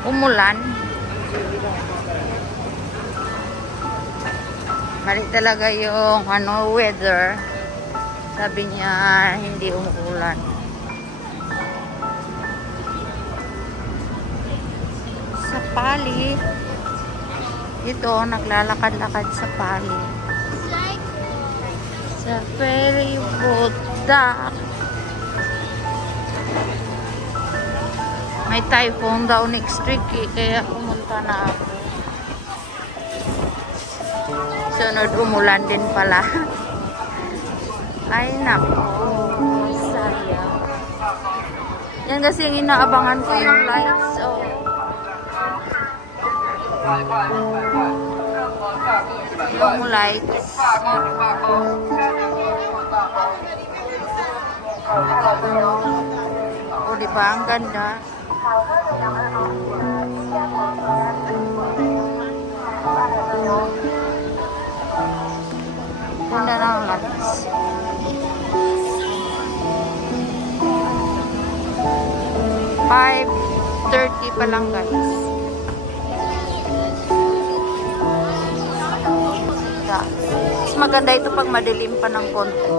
Umulan. Mali talaga yung weather. Sabi niya hindi umuulan. Sa Pali. Ito, naglalakad-lakad sa Pali. Sa ferry boat dock. May typhoon daw next week eh, kaya pumunta na ako. Sunod umulan din pala. Ay nako, sayang. Yan kasi yung inaabangan ko yung lights. So, yung lights. O diba, ang ganda. Ganda ng lights. $5.30 pa lang guys. Mas maganda ito pag madilim pa ng konti.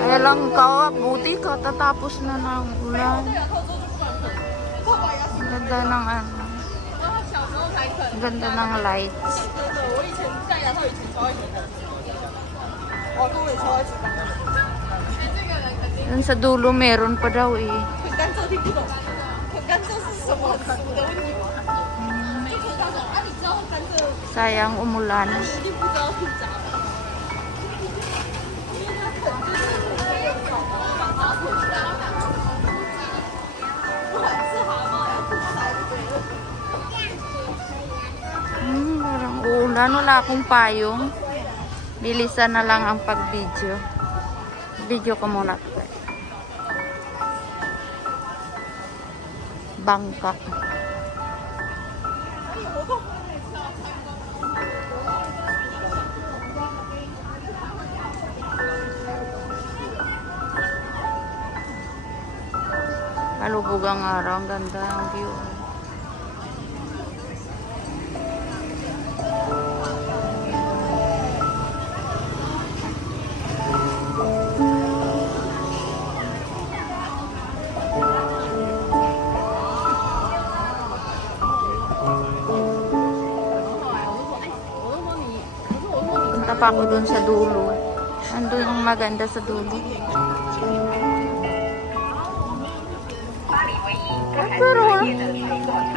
Kaya lang buti ka, tatapos na ng ulan. Ganda ng ganda ng lights. Yun sa dulo meron pa daw eh. Sayang umulan. Parang uulan. Wala akong payong. Bilisan na lang ang pag-video. Video ko muna ito. Bangka. Malubog ang araw. Ang ganda ang view. Punta pa ako dun sa dulo. Andun yung maganda sa dulo. Pero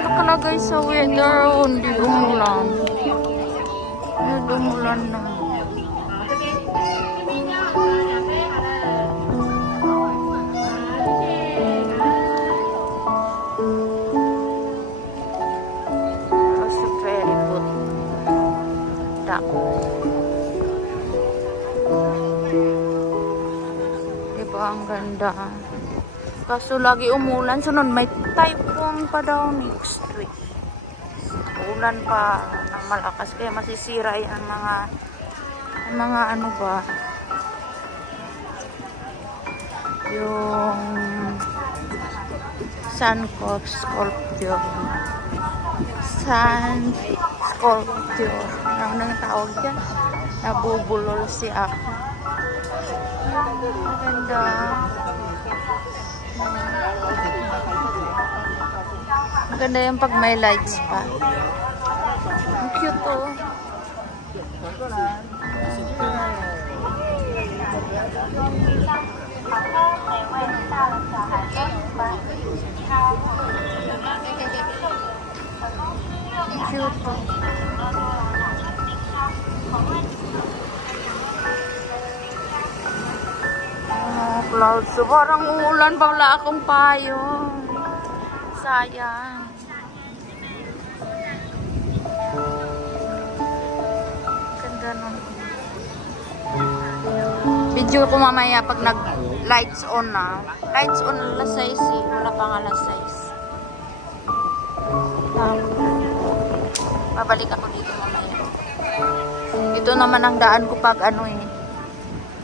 nakalagay sa weather, hindi umulan. Hindi umulan na. Sa ferry boat dock. Diba ang ganda? Kaso lagi umulan. Sunod may typhoon pa daw next week. Ulan pa ng malakas. Kaya masisira yan mga ano ba. Yung sun sculpture. Sun sculpture. Ano nang tawag dyan? Nabubulol siya. Maganda. Maganda yung pag may lights pa. Ang cute oh. Cute oh. Clouds. So, parang uulan pa, wala akong payong. Sayang. Ganda nun. Video ko mamaya pag nag-lights on na. Lights on alas 6 eh. Wala pang alas 6. Babalik ako dito mamaya. Ito naman ang daan ko pag ano eh.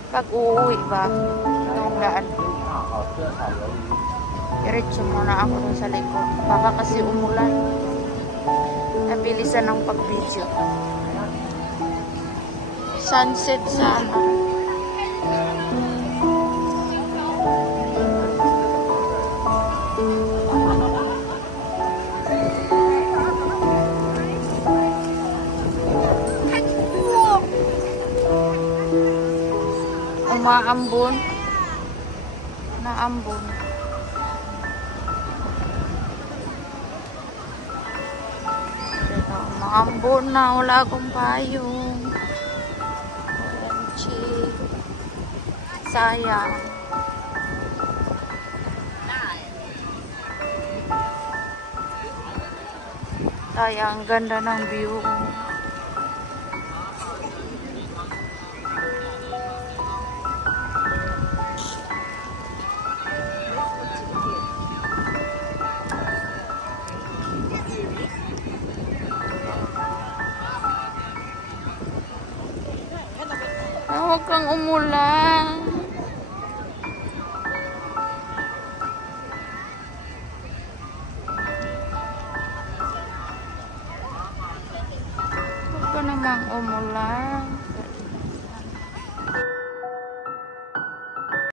Pag uuwi ba? Itong daan. Diretso muna ako dun sa likod. Baka kasi umulan. Nabilisan ng pag-video. Sunset sana. Umaambon. Naambon. Umaambon na. Wala akong payong. Orange. Sayang. Sayang. Ang ganda ng view. Huwag kang umulan. Huwag ka namang umulan.